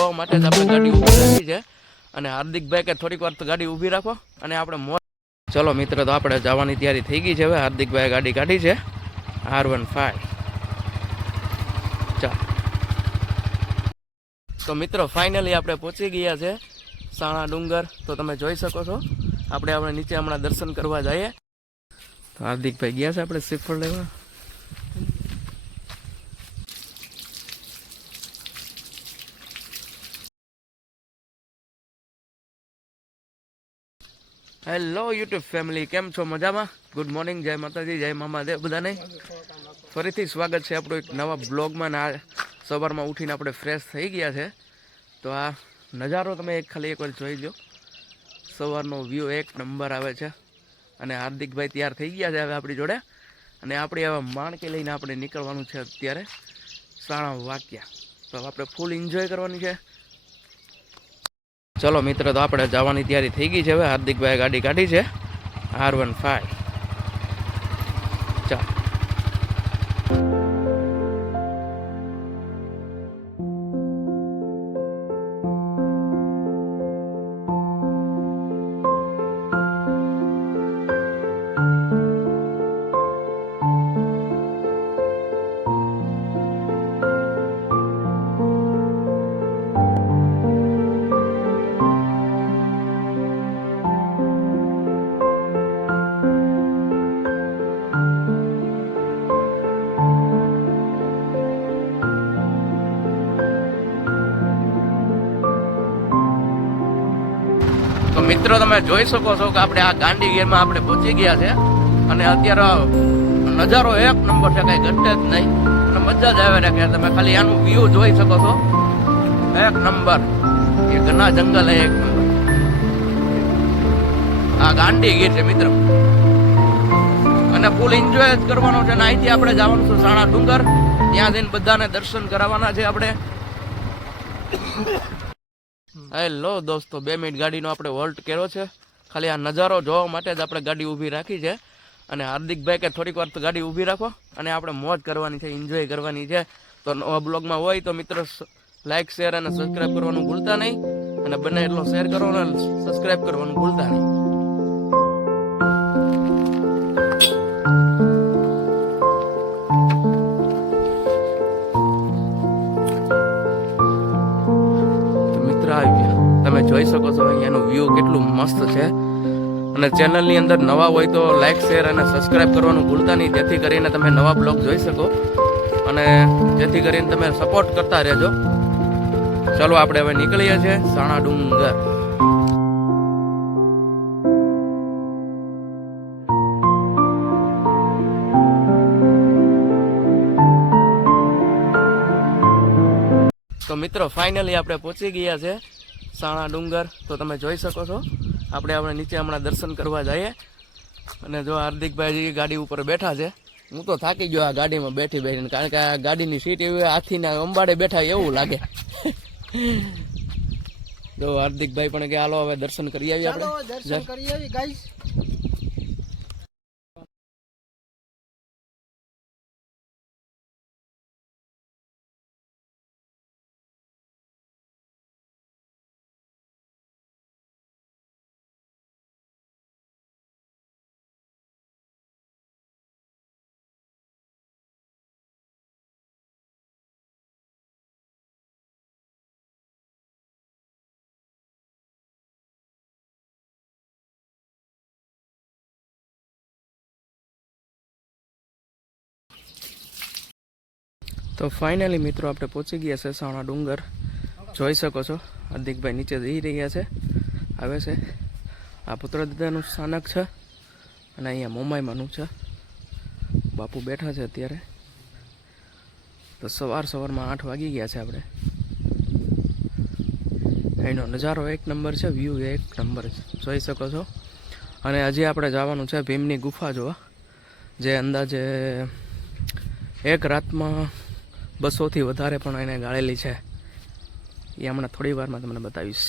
જોવા માટે જ આપણે ગાડી ઊભી રાખી છે અને હાર્દિકભાઈ કે થોડીક વાર તો ગાડી ઊભી રાખો અને આપણે ચલો મિત્ર, તો આપણે જવાની તૈયારી થઈ ગઈ છે. હવે હાર્દિકભાઈ ગાડી કાઢી છે R15. ચાલ તો મિત્રો ફાઇનલી આપણે પહોંચી ગયા છે સાણા ડુંગર. તો તમે જોઈ શકો છો આપણે નીચે હમણાં દર્શન કરવા જઈએ. તો હાર્દિકભાઈ ગયા છે આપણે શ્રીફળ લેવા. હેલો યુટ્યુબ ફેમિલી, કેમ છો? મજામાં? ગુડ મોર્નિંગ, જય માતાજી, જય મામાદેવ બધાને. ફરીથી સ્વાગત છે આપણું એક નવા બ્લોગમાં. આ સવારમાં ઉઠીને આપણે ફ્રેશ થઈ ગયા છે. તો આ નજારો તમે ખાલી એકવાર જોઈ લો. સવારનો વ્યૂ એક નંબર આવે છે અને હાર્દિકભાઈ તૈયાર થઈ ગયા છે હવે આપણી જોડે. અને આપણે હવે માણકી લઈને આપણે નીકળવાનું છે અત્યારે સાણા વાગ્યા. તો આપણે ફૂલ એન્જોય કરવાની છે. ચલો મિત્ર, તો આપણે જવાની તૈયારી થઈ ગઈ છે. હવે હાર્દિકભાઈ ગાડી કાઢી છે R15. ચાલ મિત્રો, તમે જોઈ શકો છો કે આપણે આ ગાંડી ગીરમાં આપણે પહોંચી ગયા છે અને અત્યારે નજારો એક નંબર છે, કઈ ઘટે જ નહીં અને મજા જ આવે રાખે. તમે ખાલી આનું વ્યૂ જોઈ શકો છો, એક નંબર. એ ઘણા જંગલ એક નંબર. આ ગાંડી ગીર છે મિત્રો અને ફૂલ એન્જોય જ કરવાનો છે. અને અહીંથી આપણે જવાનું છે સાણા ડુંગર. ત્યાં જઈને બધાને દર્શન કરાવવાના છે આપણે. હેલો દોસ્તો, 2 મિનિટ ગાડીનો આપણે હોલ્ટ કર્યો છે ખાલી આ નજારો જોવા માટે જ આપણે ગાડી ઊભી રાખી છે. અને હાર્દિકભાઈ કે થોડીક વાર તો ગાડી ઊભી રાખો અને આપણે મોજ કરવાની છે, એન્જોય કરવાની છે. તો નવા બ્લોગમાં હોય તો મિત્રો લાઈક, શેર અને સબસ્ક્રાઈબ કરવાનું ભૂલતા નહીં. અને બને એટલો શેર કરો અને સબસ્ક્રાઈબ કરવાનું ભૂલતા નહીં. તમે જોઈ શકો છો અહીંયાનું વ્યૂ કેટલું મસ્ત છે. અને ચેનલની અંદર નવા હોય તો લાઈક, શેર અને સબસ્ક્રાઈબ કરવાનું ભૂલતા નહીં, જેથી કરીને તમે નવા બ્લોગ જોઈ શકો અને જેથી કરીને તમે સપોર્ટ કરતા રહેજો. ચલો આપણે હવે નીકળીએ છીએ સાણા ડુંગર. તો મિત્રો ફાઇનલી આપણે પહોંચી ગયા છે સાણા ડુંગર. તો તમે જોઈ શકો છો આપણે નીચે હમણાં દર્શન કરવા જઈએ. અને જો હાર્દિકભાઈ ગાડી ઉપર બેઠા છે. હું તો થાકી ગયો આ ગાડીમાં બેઠી બેઠીને, કારણ કે આ ગાડીની સીટ એવી હાથીના અંબાડે બેઠા એવું લાગે. જો હાર્દિકભાઈ પણ કે હાલો હવે દર્શન કરી આવીએ આપણે. દર્શન કરી આવી ગાઈસ. તો ફાઇનલી મિત્રો આપણે પહોંચી ગયા છે સાણા ડુંગર. જોઈ શકો છો હાર્દિકભાઈ નીચે જઈ રહ્યા છે, આવે છે. આ પુત્રદાદાનું સ્થાનક છે અને અહીંયા મોમાઈમાનું છે. બાપુ બેઠા છે અત્યારે. તો સવારમાં 8 વાગી ગયા છે. આપણે એનો નજારો એક નંબર છે, વ્યૂ એક નંબર જોઈ શકો છો. અને હજી આપણે જવાનું છે ભીમની ગુફા જોવા, જે અંદાજે એક રાતમાં 200થી વધારે પણ એને ગાળેલી છે. એ હમણાં થોડી વારમાં તમને બતાવીશ.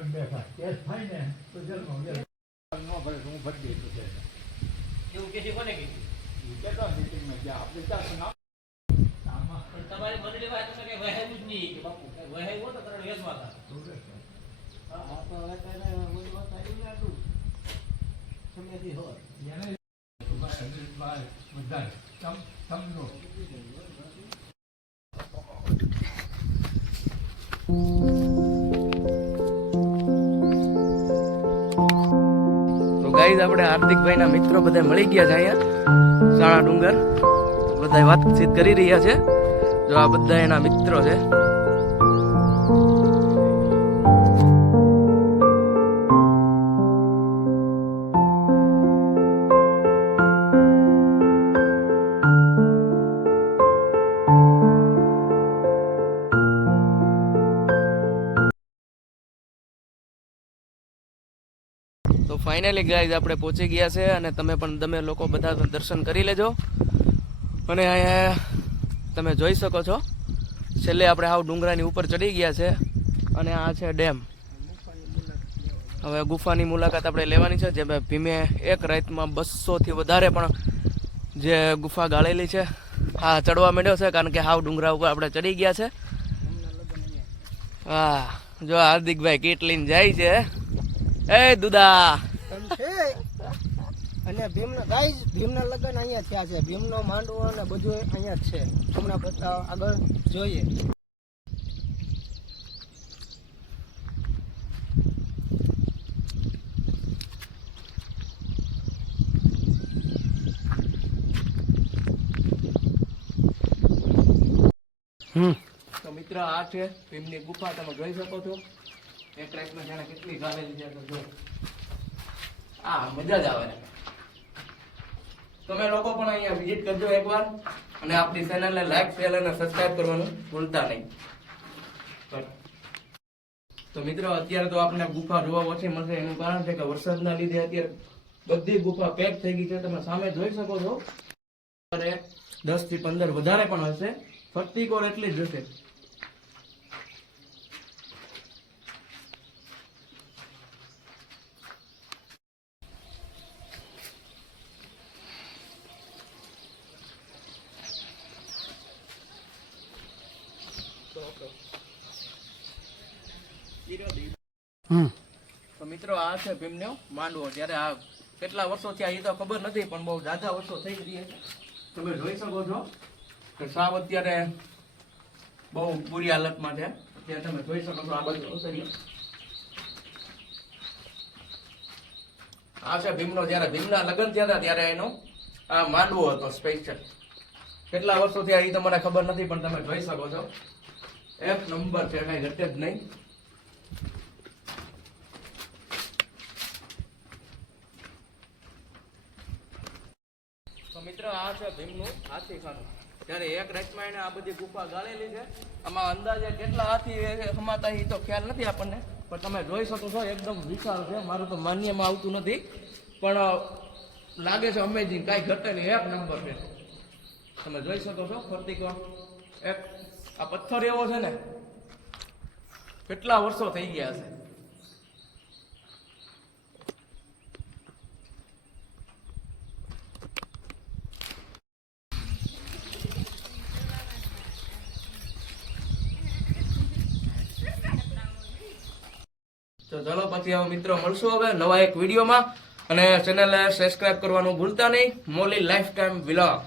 એવું કે કોને કીધું તમારી મંડળી માં તો કે વહેવું જ નહીં કે બાપુ વહેવું તો તને વેચવા હતા હા તો હવે તને ઓલી વાત આવી ને આટલું સમયથી હોય તો ગાઈઝ આપણે હાર્દિકભાઈના મિત્રો બધા મળી ગયા છે અહીંયા સાણા ડુંગર બધા વાતચીત કરી રહ્યા છે. જો આ બધા એના મિત્રો છે. તો ફાઇનલી ગાઈઝ આપણે પહોંચી ગયા છે અને તમે લોકો બધા દર્શન કરી લેજો. અને અહીંયા તમે જોઈ શકો છો છેલ્લે આપણે હાવ ડુંગરાની ઉપર ચડી ગયા છે અને આ છે ડેમ. હવે ગુફાની મુલાકાત આપણે લેવાની છે. જે ભીમે એક રાતમાં 200થી વધારે પણ જે ગુફા ગાળેલી છે. હા ચડવા માંડ્યો છે કારણ કે હાવ ડુંગરા ઉપર આપણે ચડી ગયા છે. હા જો હાર્દિકભાઈ કીટ લઈને જાય છે. એ દુદા અને ભીમના લગ્ન અહીંયા થયા છે. ભીમનો માંડવો અને બધું અહીંયા જ છે. હમણાં બધા આગળ જોઈએ. તો મિત્ર આ છે ભીમની ગુફા. તમે જોઈ શકો છો એક રાતમાં જાણે કેટલી ગાળેલી છે. તો જો આ મજા જ આવે. તમે લોકો પણ અહીંયા વિઝિટ કરજો એકવાર અને આપણી ચેનલને લાઈક શેર અને સબસ્ક્રાઇબ કરવાનું ભૂલતા નહીં. તો મિત્રો અત્યારે તો આપણે ગુફા જોવા ઓછી મળશે. એનું કારણ છે કે વરસાદના લીધે અત્યારે બધી ગુફા પેક થઈ ગઈ છે. તમે સામે જોઈ શકો છો 10 થી 15 વધારે પણ હશે. ફરતી કોર એટલી જ હશે. તો મિત્રો આ છે ભીમનો માંડવો. જ્યારે આ કેટલા વર્ષો થયા એ તો ખબર નથી પણ બહુ જાજા વર્ષો થઈ ગયા છે. તમે જોઈ શકો છો કે સાવ અત્યારે બહુ બુરી હાલતમાં છે. અત્યારે તમે જોઈ શકો છો આ બધું ઉતરી. આ છે ભીમનો. જ્યારે ભીમના લગ્ન થયા હતા ત્યારે એનો આ માંડવો હતો સ્પેશિયલ. કેટલા વર્ષો થયા એ તો મને ખબર નથી પણ તમે જોઈ શકો છો એક નંબર છે. કઈ ઘટે જ નહીં. મિત્ર આ છે ભીમનું હાથીખાનું. ત્યારે એક રાતમાં એને આ બધી ગુફા ગાળેલી છે. આમાં અંદાજે કેટલા હાથી સમાતા એ તો ખ્યાલ નથી આપણને પણ તમે જોઈ શકો છો એકદમ વિશાળ છે. મારું તો માન્યમાં આવતું નથી પણ લાગે છે અમેઝિંગ. કાંઈ ઘટે નહીં. એક નંબર છે. તમે જોઈ શકો છો ફરતી કોણ એક આ પથ્થર એવો છે ને કેટલા વર્ષો થઈ ગયા છે. તો ચલો પછી હવે મિત્રો મળશું હવે નવા એક વિડીયોમાં અને ચેનલને સબસ્ક્રાઇબ કરવાનું ભૂલતા નહીં. મોલી લાઈફ ટાઈમ વ્લોગ.